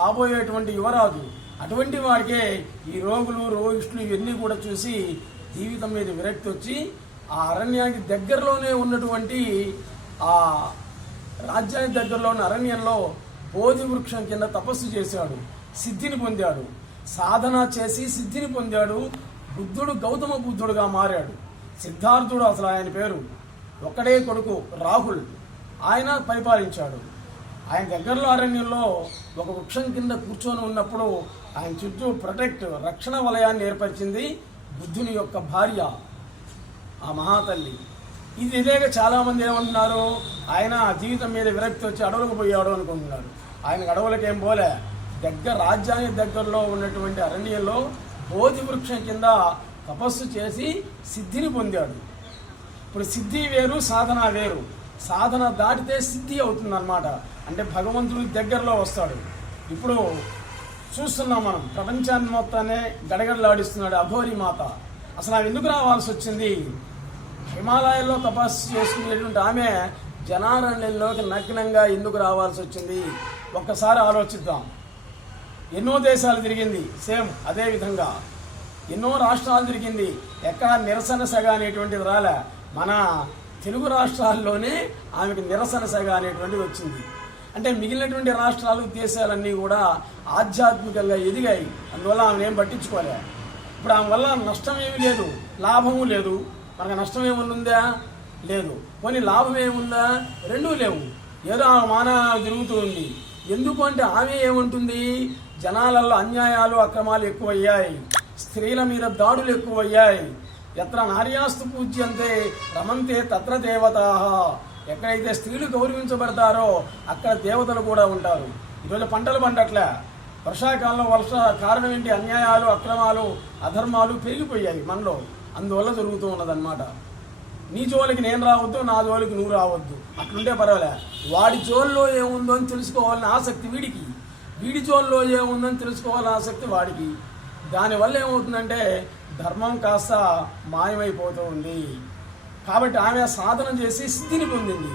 కాబోయేటువంటి యువరాజు. అటువంటి వాడికే ఈ రోగులు రోగిష్టులు ఇవన్నీ కూడా చూసి జీవితం మీద విరక్తి వచ్చి ఆ అరణ్యానికి దగ్గరలోనే ఉన్నటువంటి ఆ రాజ్యానికి దగ్గరలో ఉన్న అరణ్యంలో బోధి వృక్షం కింద తపస్సు చేశాడు, సిద్ధిని పొందాడు. సాధన చేసి సిద్ధిని పొందాడు. బుద్ధుడు గౌతమ బుద్ధుడుగా మారాడు. సిద్ధార్థుడు అసలు ఆయన పేరు, ఒక్కడే కొడుకు రాహుల్, ఆయన పరిపాలించాడు. ఆయన దగ్గరలో అరణ్యంలో ఒక వృక్షం కింద కూర్చొని ఉన్నప్పుడు ఆయన చుట్టూ రక్షణ వలయాన్ని ఏర్పరిచింది బుద్ధుని యొక్క భార్య, ఆ మహాతల్లి. ఇదేగా చాలామంది ఏమంటున్నారు, ఆయన జీవితం మీద విరక్తి వచ్చి అడవులకు పోయాడు అనుకుంటున్నారు. ఆయన అడవులకేం పోలే, రాజ్యానికి దగ్గరలో ఉన్నటువంటి అరణ్యంలో బోధి వృక్షం కింద తపస్సు చేసి సిద్ధిని పొందాడు. ఇప్పుడు సిద్ధి వేరు, సాధన వేరు. సాధన దాటితే సిద్ధి అవుతుందన్నమాట. అంటే భగవంతుడి దగ్గరలో వస్తాడు. ఇప్పుడు చూస్తున్నాం మనం, ప్రపంచాన్ని మొత్తాన్ని గడగడలాడిస్తున్నాడు అఘోరి మాత. అసలు ఆమె ఎందుకు రావాల్సి వచ్చింది? హిమాలయాల్లో తపస్సు చేసుకునేటువంటి ఆమె జనారణ్యంలోకి నగ్నంగా ఎందుకు రావాల్సి వచ్చింది? ఒక్కసారి ఆలోచిద్దాం. ఎన్నో దేశాలు తిరిగింది, సేమ్ అదే విధంగా ఎన్నో రాష్ట్రాలు తిరిగింది, ఎక్కడ నిరసన సెగ అనేటువంటిది రాలే. మన తెలుగు రాష్ట్రాల్లోనే ఆమెకు నిరసన సెగ అనేటువంటిది వచ్చింది. అంటే మిగిలినటువంటి రాష్ట్రాలు దేశాలన్నీ కూడా ఆధ్యాత్మికంగా ఎదిగాయి, అందువల్ల ఆమెను ఏం పట్టించుకోలే. ఇప్పుడు ఆమె వల్ల నష్టం ఏమీ లేదు, లాభము లేదు. మనకు నష్టం ఏముందా? లేదు. కొన్ని లాభం ఏముందా? రెండూ లేవు. ఏదో ఆమె మాన తిరుగుతూ ఉంది. ఎందుకు అంటే ఆమె ఏముంటుంది, జనాలలో అన్యాయాలు అక్రమాలు ఎక్కువయ్యాయి, స్త్రీల మీద దాడులు ఎక్కువయ్యాయి. ఎత్ర నార్యాస్తు పూజ్యంతే రమంతే తత్ర దేవతాః. ఎక్కడైతే స్త్రీలు గౌరవించబడతారో అక్కడ దేవతలు కూడా ఉంటారు. ఈరోజు పంటలు పండట్లే, వర్షాకాలంలో కారణం ఏంటి? అన్యాయాలు అక్రమాలు అధర్మాలు పెరిగిపోయాయి మనలో, అందువల్ల జరుగుతూ ఉన్నదన్నమాట. నీ జోలికి నేను రావద్దు, నా జోలికి నువ్వు రావద్దు, అట్లుంటే పర్వాలే. వాడి జోల్లో ఏముందో అని తెలుసుకోవాలని ఆసక్తి వీడికి, వీడి జోల్లో ఏముందని తెలుసుకోవాలని ఆసక్తి వాడికి. దానివల్ల ఏమవుతుందంటే ధర్మం కాస్త మాయమైపోతూ ఉంది. కాబట్టి ఆమె సాధన చేసి సిద్ధిని పొందింది.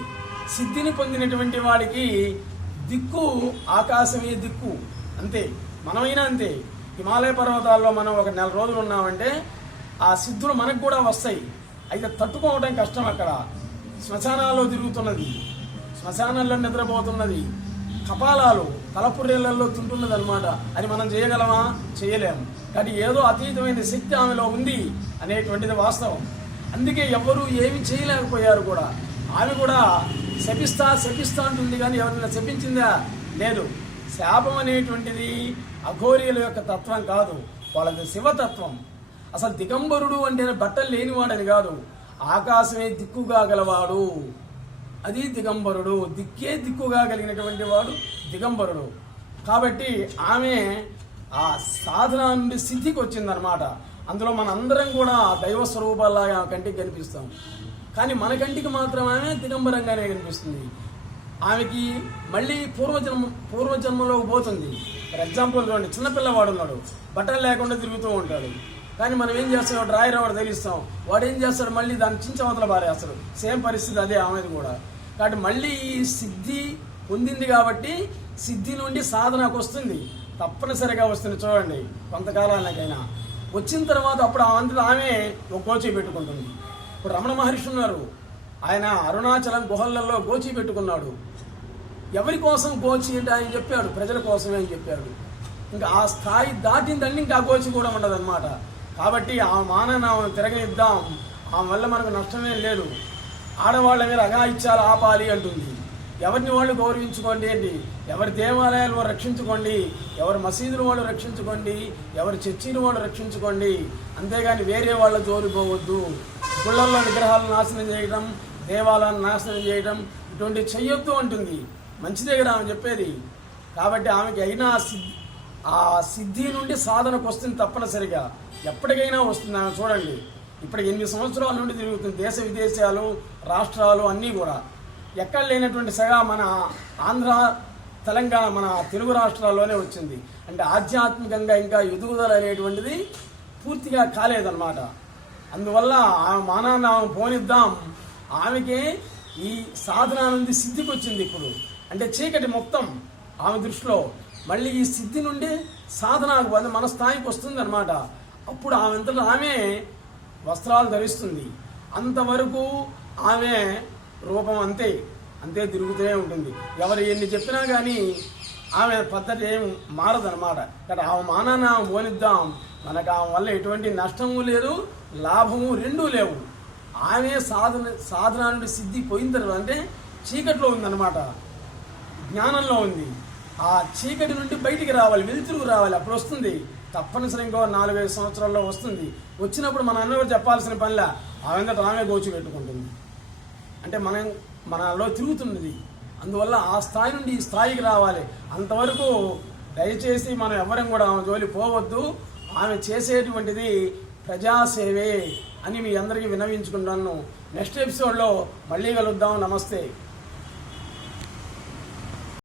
సిద్ధిని పొందినటువంటి వాడికి దిక్కు ఆకాశమే దిక్కు, అంతే. మనమైనా అంతే. హిమాలయ పర్వతాల్లో మనం ఒక 4 రోజులు ఉన్నామంటే ఆ సిద్ధులు మనకు కూడా వస్తాయి. అయితే తట్టుకోవడం కష్టం. అక్కడ శ్మశానాల్లో తిరుగుతున్నది, శ్మశానాల్లో నిద్రపోతున్నది, కపాలాలు తలపుర్రెలలో తింటున్నది అనమాట. అది మనం చేయగలమా? చేయలేము. కానీ ఏదో అతీతమైన శక్తి ఆమెలో ఉంది అనేటువంటిది వాస్తవం. అందుకే ఎవరు ఏమి చేయలేకపోయారు కూడా. ఆమె కూడా శపిస్తా అంటుంది, కానీ ఎవరైనా శపించిందా? లేదు. శాపం అనేటువంటిది అఘోరీల యొక్క తత్వం కాదు, వాళ్ళది శివతత్వం. అసలు దిగంబరుడు అంటే బట్టలు లేనివాడని కాదు, ఆకాశమే దిక్కుగా గలవాడు, అది దిగంబరుడు. దిక్కే దిక్కుగా కలిగినటువంటి వాడు దిగంబరుడు. కాబట్టి ఆమె ఆ సాధన నుండి సిద్ధికి వచ్చిందనమాట. అందులో మన అందరం కూడా దైవ స్వరూపాలాగా కంటికి కనిపిస్తాం, కానీ మన కంటికి మాత్రం ఆమె దిగంబరంగానే కనిపిస్తుంది. ఆమెకి మళ్ళీ పూర్వజన్మలోకి పోతుంది. ఫర్ ఎగ్జాంపుల్ చూడండి, చిన్నపిల్లవాడు ఉన్నాడు, బట్టలు లేకుండా తిరుగుతూ ఉంటాడు. కానీ మనం ఏం చేస్తాం? డ్రాయర్ వాడు తగిలిస్తాం, వాడు ఏం చేస్తాడు? మళ్ళీ దాన్ని చించవతల పారేస్తాడు. సేమ్ పరిస్థితి అదే ఆమెది కూడా. కాబట్టి మళ్ళీ ఈ సిద్ధి పొందింది కాబట్టి సిద్ధి నుండి సాధనకు వస్తుంది, తప్పనిసరిగా వస్తుంది. చూడండి, కొంతకాలానికైనా వచ్చిన తర్వాత అప్పుడు ఆమె ఒక గోచి పెట్టుకుంటుంది. ఇప్పుడు రమణ మహర్షి ఉన్నారు, ఆయన అరుణాచలం గుహలలో గోచి పెట్టుకున్నాడు. ఎవరి కోసం గోచి అంటే ఆయన చెప్పాడు, ప్రజల కోసమే అని చెప్పాడు. ఇంకా ఆ స్థాయి దాటిందండి, ఇంకా ఆ గోచి కూడా ఉండదు అనమాట. కాబట్టి ఆ మానని ఆమె తిరగనిద్దాం, ఆమె వల్ల మనకు నష్టమేం లేదు. ఆడవాళ్ళ మీద అఘాయిత్యాలు ఆపాలి అంటుంది. ఎవరిని వాళ్ళు గౌరవించుకోండి అండి, ఎవరి దేవాలయాలు వాళ్ళు రక్షించుకోండి, ఎవరి మసీదులు వాళ్ళు రక్షించుకోండి, ఎవరి చర్చీలు వాళ్ళు రక్షించుకోండి, అంతేగాని వేరే వాళ్ళ జోలిపోవద్దు. గుళ్ళల్లో విగ్రహాలను నాశనం చేయడం, దేవాలయాలను నాశనం చేయడం, ఇటువంటి చెయ్యొద్దు అంటుంది. మంచిదే కదా ఆమె చెప్పేది. కాబట్టి ఆమెకి అయినా ఆ సిద్ధి నుండి సాధనకు వస్తుంది తప్పనిసరిగా, ఎప్పటికైనా వస్తుంది. ఆమె చూడండి, ఇప్పటికి 8 సంవత్సరాల నుండి తిరుగుతుంది, దేశ విదేశాలు రాష్ట్రాలు అన్నీ కూడా. ఎక్కడ లేనటువంటి సెగ మన ఆంధ్ర తెలంగాణ మన తెలుగు రాష్ట్రాల్లోనే వచ్చింది. అంటే ఆధ్యాత్మికంగా ఇంకా ఎదుగుదల అనేటువంటిది పూర్తిగా కాలేదన్నమాట. అందువల్ల ఆ మానాన్ని ఆమె పోనిద్దాం. ఆమెకి ఈ సాధన నుండి సిద్ధికి వచ్చింది ఇప్పుడు. అంటే చీకటి మొత్తం ఆమె దృష్టిలో మళ్ళీ ఈ స్థితి నుండి సాధనకు మన స్థాయికి వస్తుంది అనమాట. అప్పుడు ఆమె వస్త్రాలు ధరిస్తుంది. అంతవరకు ఆమె రూపం అంతే తిరుగుతూనే ఉంటుంది. ఎవరు ఎన్ని చెప్పినా కానీ ఆమె పద్ధతి ఏం మారదనమాట. ఇక్కడ ఆమె మానాన్ని ఆమె పోనిద్దాం, మనకు ఆమె వల్ల ఎటువంటి నష్టము లేదు, లాభము రెండూ లేవు. ఆమె సాధన నుండి సిద్ధి పోయిన తర్వాత అంటే చీకట్లో ఉందన్నమాట, జ్ఞానంలో ఉంది. ఆ చీకటి నుండి బయటికి రావాలి, వెలుతురుకు రావాలి. అప్పుడు వస్తుంది తప్పనిసరి. ఇంకో 4-5 సంవత్సరాల్లో వస్తుంది. వచ్చినప్పుడు మన అన్నవారు చెప్పాల్సిన పనిలా ఆమె గోచి పెట్టుకుంటుంది. అంటే మనలో తిరుగుతున్నది. అందువల్ల ఆ స్థాయి నుండి ఈ స్థాయికి రావాలి. అంతవరకు దయచేసి మనం ఎవరం కూడా ఆమె జోలి పోవద్దు. ఆమె చేసేటువంటిది ప్రజాసేవే అని మీ అందరికీ విన్నవించుకుంటాను. నెక్స్ట్ ఎపిసోడ్లో మళ్ళీ కలుద్దాం. నమస్తే.